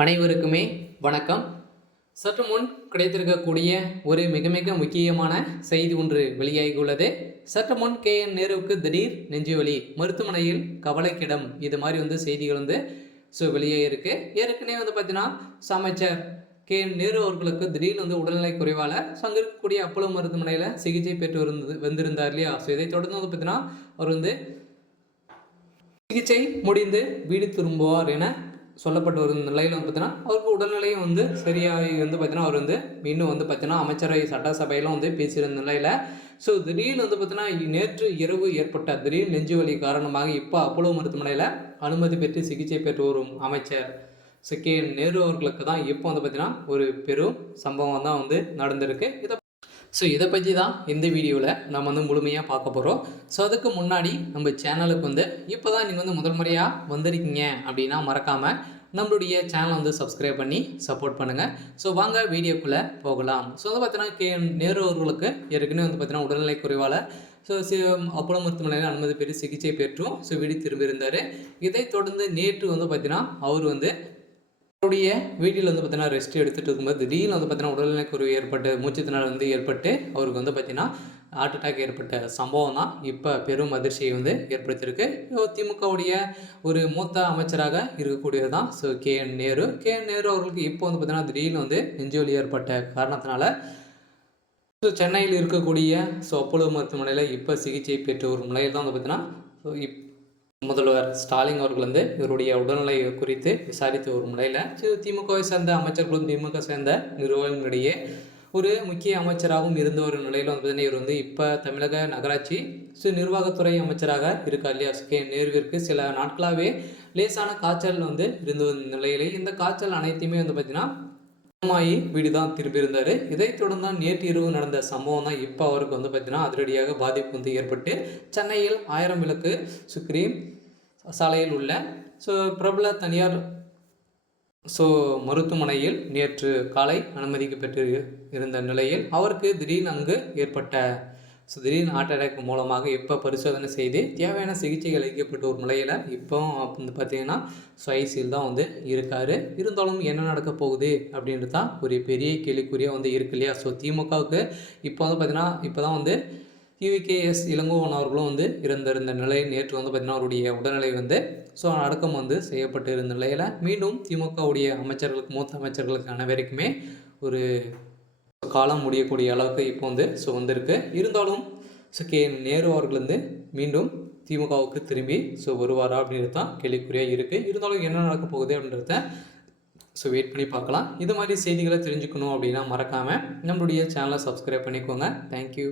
அனைவருக்குமே வணக்கம். சற்று முன் கிடைத்திருக்கக்கூடிய ஒரு மிக மிக முக்கியமான செய்தி ஒன்று வெளியாகியுள்ளது. சற்று முன் KN நேருவுக்கு திடீர் நெஞ்சுவலி, மருத்துவமனையில் கவலைக்கிடம், இது மாதிரி செய்திகள் வெளியே இருக்கு. ஏற்கனவே பார்த்தீங்கன்னா அமைச்சர் KN நேரு அவர்களுக்கு திடீர் உடல்நிலை குறைவால் அங்கே இருக்கக்கூடிய அப்போலோ மருத்துவமனையில் சிகிச்சை பெற்று வந்திருந்தார் இல்லையா. இதை தொடர்ந்து பார்த்தீங்கன்னா அவர் சிகிச்சை முடிந்து வீடு திரும்புவார் என சொல்லப்பட்டு வரும் நிலையில் பார்த்தீங்கன்னா அவருக்கு உடல்நிலையும் சரியாகி பார்த்தீங்கன்னா அவர் இன்னும் பார்த்தீங்கன்னா அமைச்சரவை சட்டசபையிலும் பேசியிருந்த நிலையில் திடீர்னு பார்த்தீங்கன்னா நேற்று இரவு ஏற்பட்ட திடீர் நெஞ்சுவலி காரணமாக இப்போ அப்போலோ மருத்துவமனையில் அனுமதி பெற்று சிகிச்சை பெற்று வரும் அமைச்சர் KN நேரு அவர்களுக்கு தான் இப்போ பார்த்தீங்கன்னா ஒரு பெரும் சம்பவம் தான் நடந்திருக்கு. இதை பற்றி தான் இந்த வீடியோவில் நம்ம முழுமையாக பார்க்க போகிறோம். அதுக்கு முன்னாடி நம்ம சேனலுக்கு இப்போ தான் நீங்கள் முதல் முறையாக வந்திருக்கீங்க அப்படின்னா மறக்காமல் நம்மளுடைய சேனலை சப்ஸ்கிரைப் பண்ணி சப்போர்ட் பண்ணுங்கள். வாங்க வீடியோக்குள்ளே போகலாம். பார்த்தீங்கன்னா KN நேரு அவர்களுக்கு ஏற்கனவே பார்த்தீங்கன்னா உடல்நிலை குறைவால் அப்போலோ மருத்துவமனையில் அனுமதி பெற்று சிகிச்சை பெற்றும் வீடு திரும்பியிருந்தார். இதை தொடர்ந்து நேற்று பார்த்தீங்கன்னா அவர் அவருடைய வீட்டில் பார்த்தீங்கன்னா ரெஸ்ட் எடுத்துகிட்டு இருக்கும்போது திடீர்னு பார்த்தீங்கன்னா உடல்நிலை குறைவு ஏற்பட்டு மூச்சுத்திணறல் ஏற்பட்டு அவருக்கு பார்த்தீங்கன்னா ஹார்ட் அட்டாக் ஏற்பட்ட சம்பவம் தான் இப்போ பெரும் அதிர்ச்சியை ஏற்படுத்தியிருக்கு. திமுகவுடைய ஒரு மூத்த அமைச்சராக இருக்கக்கூடியது தான் KN நேரு. KN நேரு அவர்களுக்கு இப்போ பார்த்தீங்கன்னா திடீர்னு நெஞ்சுவலி ஏற்பட்ட காரணத்தினால சென்னையில் இருக்கக்கூடிய அப்போலோ மருத்துவமனையில் இப்போ சிகிச்சை பெற்று ஒரு நிலையில் தான் பார்த்தீங்கன்னா முதல்வர் ஸ்டாலின் அவர்கள் இவருடைய உடல்நிலை குறித்து விசாரித்து வரும் நிலையில் திமுகவை சேர்ந்த அமைச்சர்களும் திமுக சேர்ந்த நிறுவனங்களிடையே ஒரு முக்கிய அமைச்சராகவும் இருந்த ஒரு நிலையில் பார்த்தீங்கன்னா இவர் இப்போ தமிழக நகராட்சி நிர்வாகத்துறை அமைச்சராக இருக்கார் இல்லையா. KN நேருவிற்கு சில நாட்களாகவே லேசான காய்ச்சல் இருந்த நிலையிலே இந்த காய்ச்சல் அனைத்தையுமே பார்த்தீங்கன்னா ஆகி வீடு தான் திரும்பியிருந்தார். இதை தொடர்ந்து தான் நேற்று இரவு நடந்த சம்பவம் தான் இப்போ அவருக்கு பார்த்தீங்கன்னா அதிரடியாக பாதிப்பு ஏற்பட்டு சென்னையில் 1000 விளக்கு சுக்ரீம் சாலையில் உள்ள பிரபல தனியார் மருத்துவமனையில் நேற்று காலை அனுமதிக்கப்பட்டு இருந்த நிலையில் அவருக்கு திடீர்னு அங்கு ஏற்பட்ட திடீர்னு ஹார்ட் அட்டாக் மூலமாக இப்போ பரிசோதனை செய்து தேவையான சிகிச்சை அளிக்கப்பட்ட ஒரு நிலையில் இப்போ பார்த்தீங்கன்னா ஐசியில் தான் இருக்கார். இருந்தாலும் என்ன நடக்க போகுது அப்படின்றது தான் ஒரு பெரிய கேள்விக்குறியாக இருக்கு இல்லையா. திமுகவுக்கு இப்போ பார்த்தீங்கன்னா இப்போ தான் EVKS இளங்கோவன் அவர்களும் இருந்திருந்த நிலை நேற்று பார்த்தீங்கன்னா அவருடைய உடல்நிலை அடக்கம் செய்யப்பட்டு இருந்த நிலையில் மீண்டும் திமுகவுடைய அமைச்சர்களுக்கு மூத்த அமைச்சர்களுக்கு அனைவருக்குமே ஒரு காலம் முடியக்கூடிய அளவுக்கு இப்போ வந்திருக்கு. இருந்தாலும் KN நேரு அவர்கள் மீண்டும் திமுகவுக்கு திரும்பி வருவாரா அப்படின்றது தான் கேள்விக்குறியாக இருக்குது. இருந்தாலும் என்ன நடக்க போகுது அப்படின்றத வெயிட் பண்ணி பார்க்கலாம். இது மாதிரி செய்திகளை தெரிஞ்சுக்கணும் அப்படின்னா மறக்காமல் நம்மளுடைய சேனலை சப்ஸ்கிரைப் பண்ணிக்கோங்க. தேங்க்யூ.